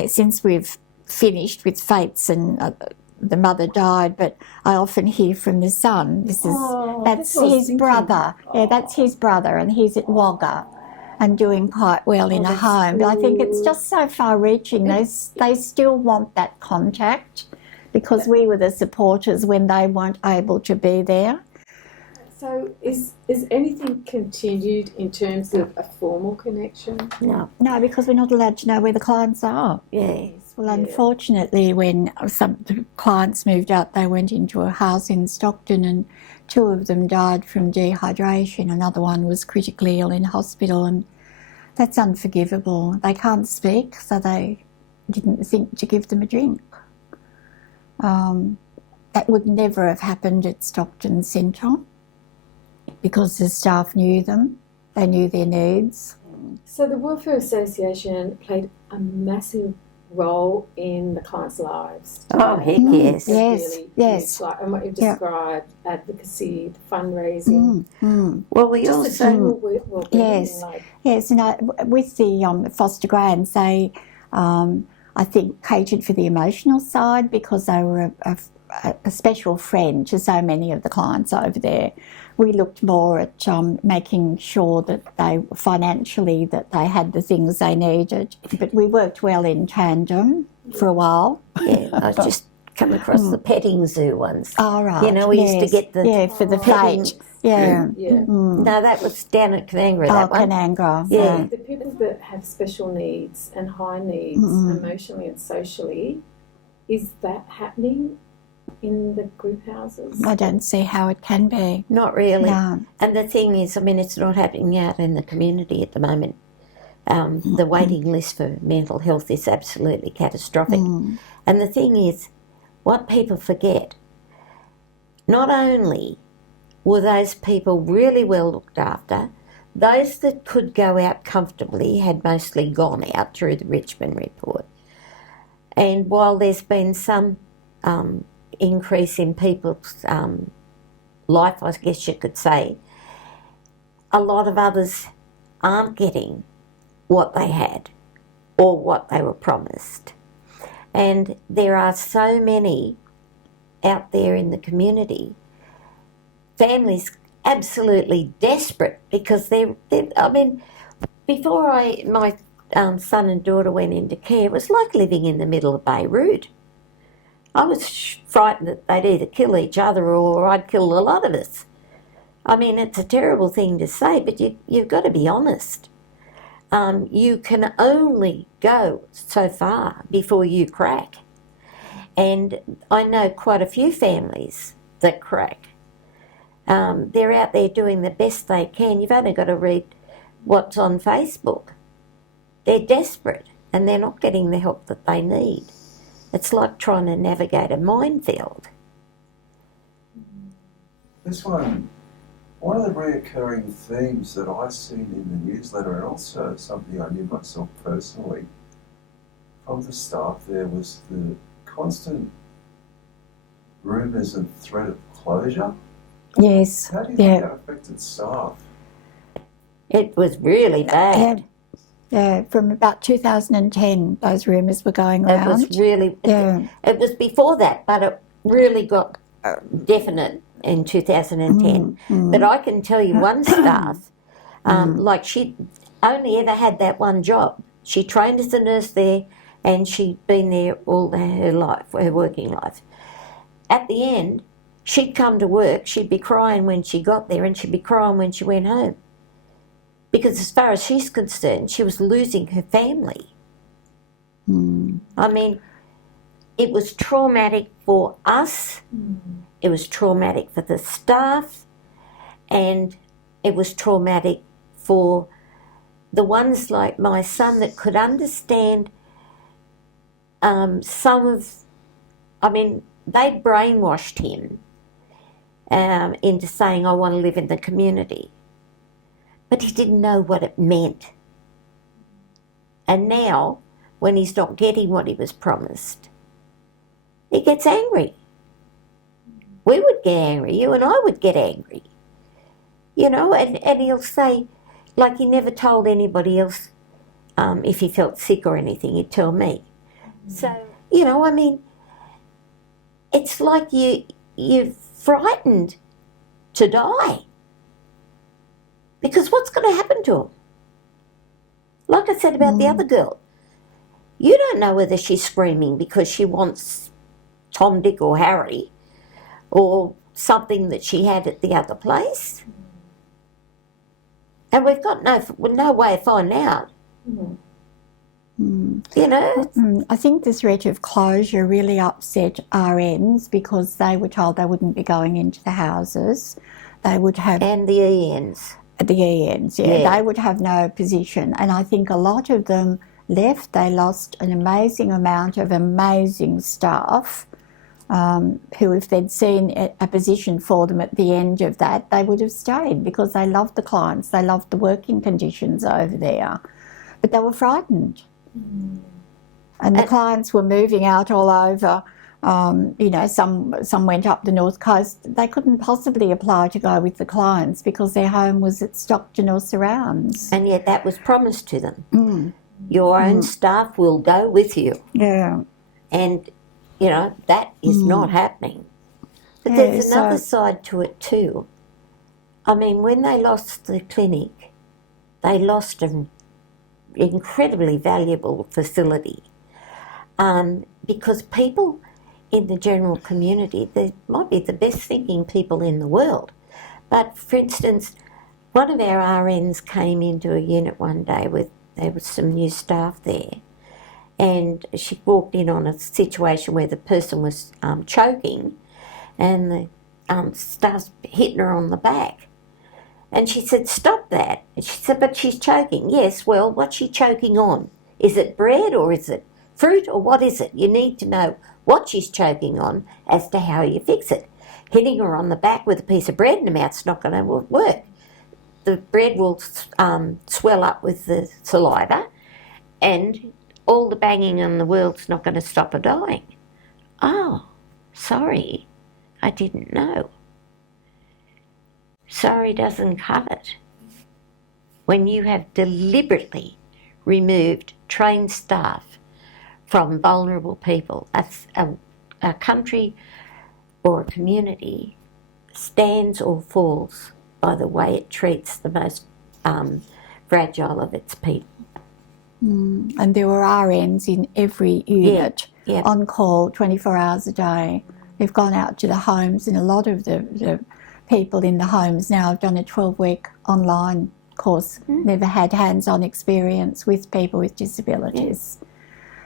since we've finished with fates and the mother died, but I often hear from the son. That's his brother. Yeah, that's his brother, and he's at Wagga and doing quite well in a home. But I think it's just so far-reaching. They still want that contact because we were the supporters when they weren't able to be there. So is anything continued in terms of a formal connection? No, because we're not allowed to know where the clients are. Yes. Well, unfortunately, when some the clients moved out, they went into a house in Stockton and 2 of them died from dehydration. Another one was critically ill in hospital, and that's unforgivable. They can't speak, so they didn't think to give them a drink. That would never have happened at Stockton Centre because the staff knew them, they knew their needs. So the Welfare Association played a massive role in the clients' lives. Oh, heck yes. Yes. Like, and what you've described, advocacy, the fundraising. Well, we just also... the general well-being, Yes, and with the foster grands, they, I think, catered for the emotional side because they were a special friend to so many of the clients over there. We looked more at making sure that they financially that they had the things they needed, but we worked well in tandem for a while. Yeah, I just come across the petting zoo ones. Oh, right. You know, we used to get the for the fete. Yeah. No, that was down at Canangra. That one. Canangra. Yeah. The people that have special needs and high needs, emotionally and socially, is that happening in the group houses? I don't see how it can be. Not really. No. And the thing is, I mean, it's not happening out in the community at the moment. The waiting list for mental health is absolutely catastrophic. And the thing is, what people forget, not only were those people really well looked after, those that could go out comfortably had mostly gone out through the Richmond report. And while there's been some increase in people's life, I guess you could say, a lot of others aren't getting what they had or what they were promised. And there are so many out there in the community, families absolutely desperate because they're I mean, before my son and daughter went into care, it was like living in the middle of Beirut. I was frightened that they'd either kill each other or I'd kill a lot of us. I mean, it's a terrible thing to say, but you've got to be honest. You can only go so far before you crack. And I know quite a few families that crack. They're out there doing the best they can. You've only got to read what's on Facebook. They're desperate and they're not getting the help that they need. It's like trying to navigate a minefield. This one of the reoccurring themes that I've seen in the newsletter, and also something I knew myself personally from the staff there, was the constant rumours and threat of closure. Yes. How do you think that affected staff? It was really bad. Yeah, from about 2010, those rumours were going around. It was really, it was before that, but it really got definite in 2010. But I can tell you one staff, like she only ever had that one job. She trained as a nurse there and she'd been there all her life, her working life. At the end, she'd come to work, she'd be crying when she got there and she'd be crying when she went home. Because as far as she's concerned, she was losing her family. I mean, it was traumatic for us, it was traumatic for the staff, and it was traumatic for the ones like my son that could understand some of, I mean, they brainwashed him into saying, I want to live in the community. But he didn't know what it meant. And now, when he's not getting what he was promised, he gets angry. We would get angry, you and I would get angry. You know, and he'll say, like he never told anybody else if he felt sick or anything, he'd tell me. So, you know, I mean, it's like you're frightened to die. Because what's going to happen to him? Like I said about the other girl, you don't know whether she's screaming because she wants Tom, Dick or Harry or something that she had at the other place. And we've got no way of finding out. You know? I think the threat of closure really upset RNs because they were told they wouldn't be going into the houses. They would have... And the ENs. The ENs, they would have no position. And I think a lot of them left. They lost an amazing amount of amazing staff who, if they'd seen a position for them at the end of that, they would have stayed because they loved the clients, they loved the working conditions over there. But they were frightened. And the clients were moving out all over. You know, some went up the north coast. They couldn't possibly apply to go with the clients because their home was at Stockton or surrounds. And yet that was promised to them. Your own staff will go with you. Yeah. And, you know, that is not happening. But there's another side to it too. I mean, when they lost the clinic, they lost an incredibly valuable facility because people in the general community, they might be the best thinking people in the world. But for instance, one of our RNs came into a unit one day there was some new staff there, and she walked in on a situation where the person was choking and the staff's hitting her on the back. And she said, stop that. And she said, but she's choking. Yes, well, what's she choking on? Is it bread or is it fruit or what is it? You need to know what she's choking on as to how you fix it. Hitting her on the back with a piece of bread in the mouth's not going to work. The bread will swell up with the saliva and all the banging in the world's not going to stop her dying. Oh, sorry, I didn't know. Sorry doesn't cut it. When you have deliberately removed trained staff from vulnerable people, a country or a community stands or falls by the way it treats the most fragile of its people. And there were RNs in every unit on call 24 hours a day. They've gone out to the homes, and a lot of the people in the homes now have done a 12-week online course, never had hands-on experience with people with disabilities.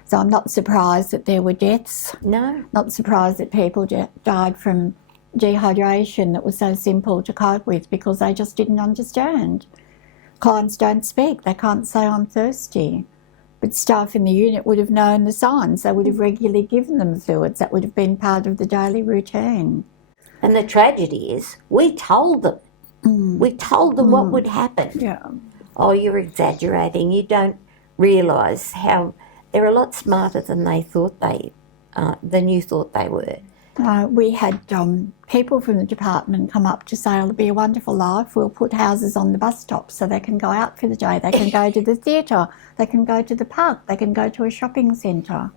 So I'm not surprised that there were deaths. No. Not surprised that people died from dehydration that was so simple to cope with because they just didn't understand. Clients don't speak, they can't say I'm thirsty. But staff in the unit would have known the signs, they would have regularly given them fluids, that would have been part of the daily routine. And the tragedy is, we told them. We told them what would happen. Yeah. Oh, you're exaggerating, you don't realise how they're a lot smarter than they thought than you thought they were. We had people from the department come up to say, it'll be a wonderful life, we'll put houses on the bus stops so they can go out for the day, they can go to the theatre, they can go to the park, they can go to a shopping centre.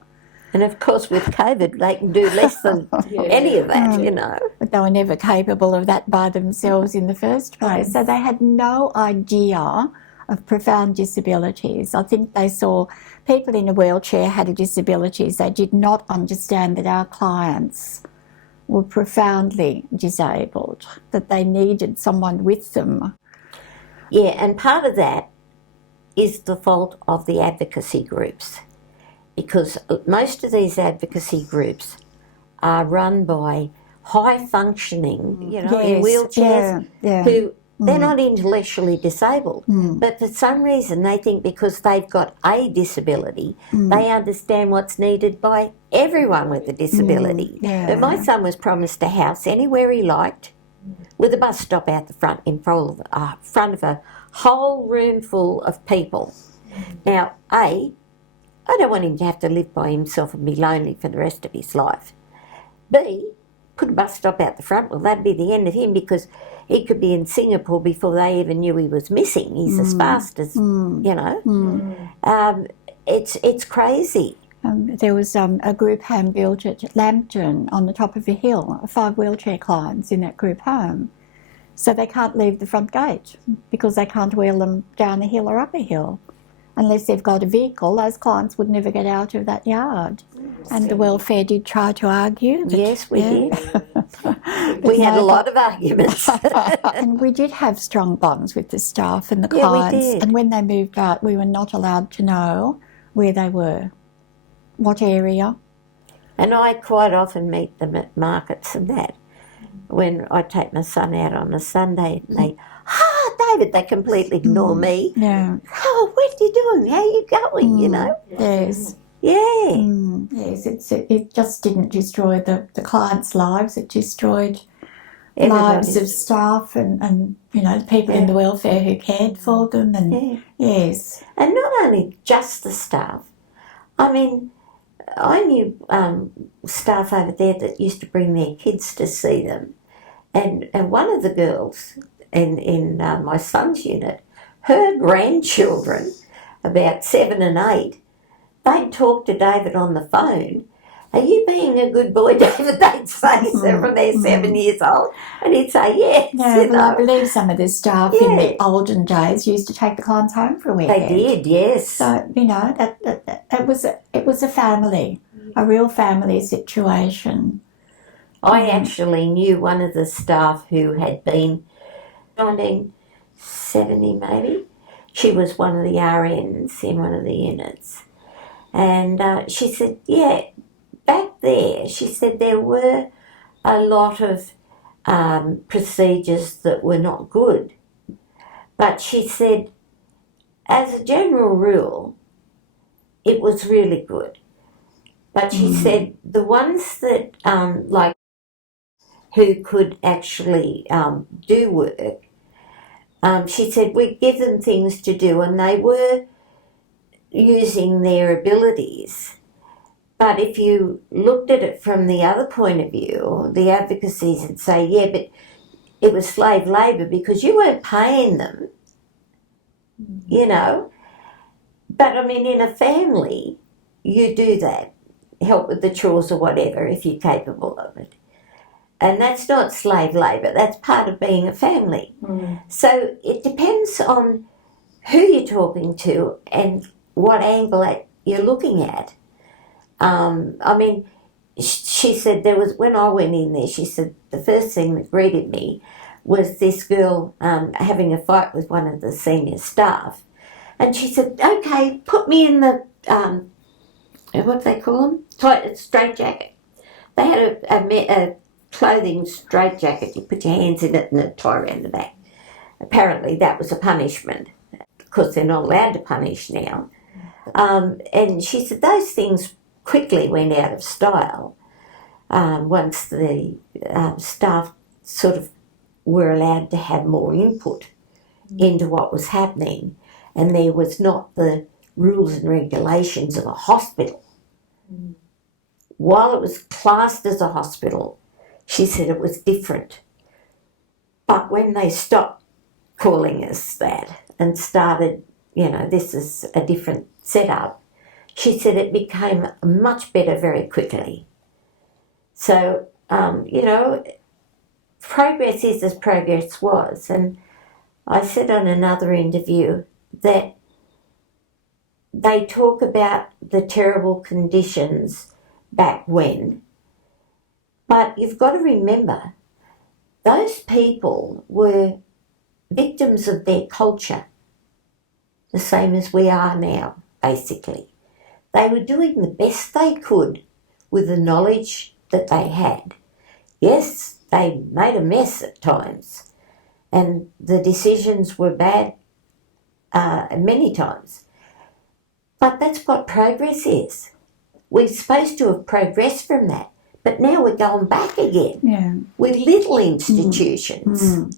And of course with COVID they can do less than any of that, you know. But they were never capable of that by themselves in the first place. So they had no idea of profound disabilities. I think they saw people in a wheelchair had a disability. They did not understand that our clients were profoundly disabled, that they needed someone with them. Yeah, and part of that is the fault of the advocacy groups, because most of these advocacy groups are run by high-functioning, you know, in wheelchairs who they're not intellectually disabled, but for some reason they think because they've got a disability, they understand what's needed by everyone with a disability. But my son was promised a house anywhere he liked, with a bus stop out the front in front of a whole room full of people. Now, I don't want him to have to live by himself and be lonely for the rest of his life. B, put a bus stop out the front, well, that'd be the end of him, because he could be in Singapore before they even knew he was missing. He's as fast as, you know. It's crazy. There was a group home built at Lambton on the top of a hill, 5 wheelchair clients in that group home. So they can't leave the front gate because they can't wheel them down a hill or up a hill. Unless they've got a vehicle, those clients would never get out of that yard. And the welfare did try to argue. That, yes, we did. We had a lot of arguments. And we did have strong bonds with the staff and the clients. We did. And when they moved out, we were not allowed to know where they were, what area. And I quite often meet them at markets and that. When I take my son out on a Sunday, and they, David, they completely ignore me. Yeah. Oh, what are you doing? How are you going, you know? Yes. Yeah. Yes, it just didn't destroy the clients' lives, it destroyed lives of staff and you know, the people in the welfare who cared for them. And yes. And not only just the staff. I mean, I knew staff over there that used to bring their kids to see them. And one of the girls in my son's unit, her grandchildren, about 7 and 8, they'd talk to David on the phone. Are you being a good boy, David? They'd say so from they're 7 years old. And he'd say, yes. Yeah, you know. I believe some of the staff in the olden days used to take the clients home for a weekend. They did, yes. So, you know, it was a family, a real family situation. I actually knew one of the staff who had been 1970 maybe. She was one of the RNs in one of the units. And she said, back there, she said there were a lot of procedures that were not good. But she said, as a general rule, it was really good. But she said the ones that, like, who could actually do work, she said we'd give them things to do and they were using their abilities, But if you looked at it from the other point of view, the advocacies would say, yeah, but it was slave labour because you weren't paying them, you know. But, I mean, in a family, you do that, help with the chores or whatever if you're capable of it. And that's not slave labour, that's part of being a family. So it depends on who you're talking to and what angle you're looking at. I mean, she said when I went in there, she said the first thing that greeted me was this girl having a fight with one of the senior staff. And she said, okay, put me in the, what do they call them? Straight jacket. They had a clothing straight jacket. You put your hands in it and a tie around the back. Apparently that was a punishment because they're not allowed to punish now. And she said those things quickly went out of style once the staff sort of were allowed to have more input into what was happening, and there was not the rules and regulations of a hospital. While it was classed as a hospital, she said it was different. But when they stopped calling us that and started, you know, this is a different setup, she said it became much better very quickly. So, you know, progress is as progress was. And I said on another interview that they talk about the terrible conditions back when, but you've got to remember those people were victims of their culture, the same as we are now, basically. They were doing the best they could with the knowledge that they had. Yes, they made a mess at times, and the decisions were bad many times. But that's what progress is. We're supposed to have progressed from that, but now we're going back again with little institutions.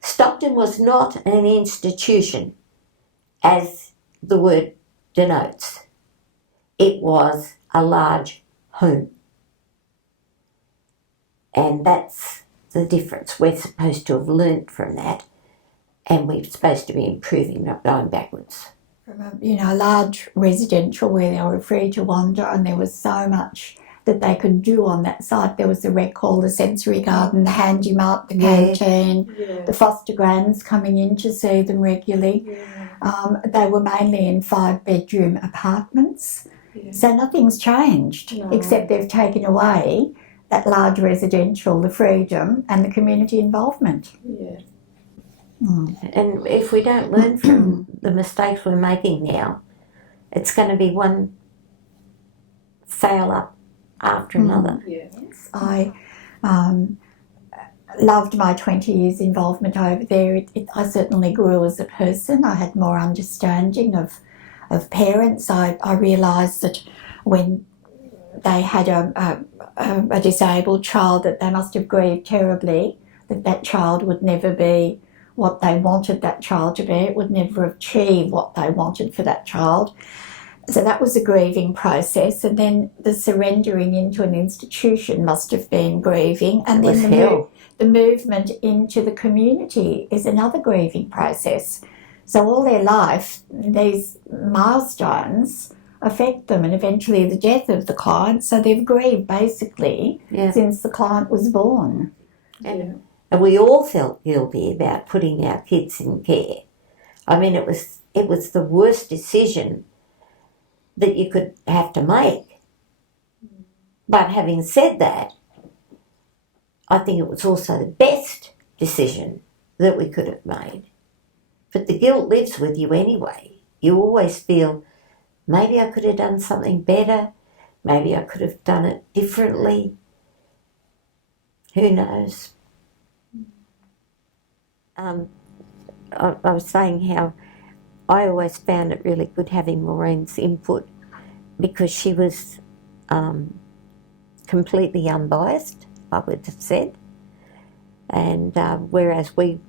Stockton was not an institution, as the word denotes. It was a large home. And that's the difference. We're supposed to have learnt from that, and we're supposed to be improving, not going backwards. From a large residential where they were free to wander, and there was so much that they could do on that site. There was the rec hall, the sensory garden, the handy mart, the canteen, the foster grands coming in to see them regularly. They were mainly in 5-bedroom apartments. So nothing's changed, except they've taken away that large residential, the freedom and the community involvement. And if we don't learn from the mistakes we're making now, it's going to be one fail up after another. I loved my 20 years involvement over there. I certainly grew as a person. I had more understanding of parents. I realised that when they had a disabled child, that they must have grieved terribly, that child would never be what they wanted that child to be. It would never achieve what they wanted for that child. So that was a grieving process, and then the surrendering into an institution must have been grieving, and then the movement into the community is another grieving process. So all their life, these milestones affect them, and eventually the death of the client. So they've grieved basically since the client was born. And we all felt guilty about putting our kids in care. I mean, it was the worst decision that you could have to make. But having said that, I think it was also the best decision that we could have made. But the guilt lives with you anyway. You always feel, maybe I could have done something better, maybe I could have done it differently. Who knows? I was saying how I always found it really good having Maureen's input, because she was completely unbiased, I would have said. And whereas we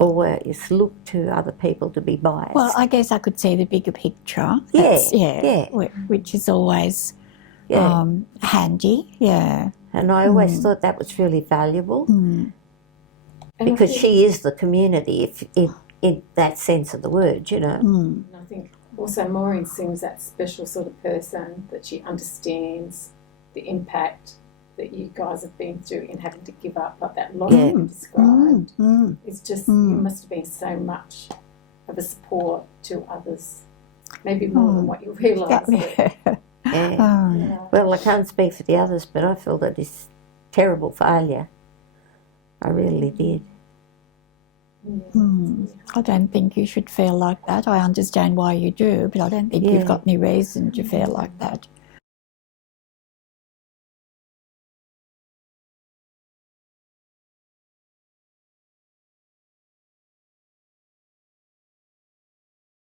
always look to other people to be biased. Well, I guess I could see the bigger picture. Yeah. Which is always Yeah. handy. Yeah. And I always thought that was really valuable Mm. because she is the community, if in that sense of the word, you know. Mm. And I think also Maureen seems that special sort of person that she understands the impact that you guys have been through in having to give up, like that loss you described. It's just, you must have been so much of a support to others, maybe more than what you realise. Yeah. Well, I can't speak for the others, but I felt that it's terrible failure. I really did. I don't think you should feel like that. I understand why you do, but I don't think you've got any reason to feel like that.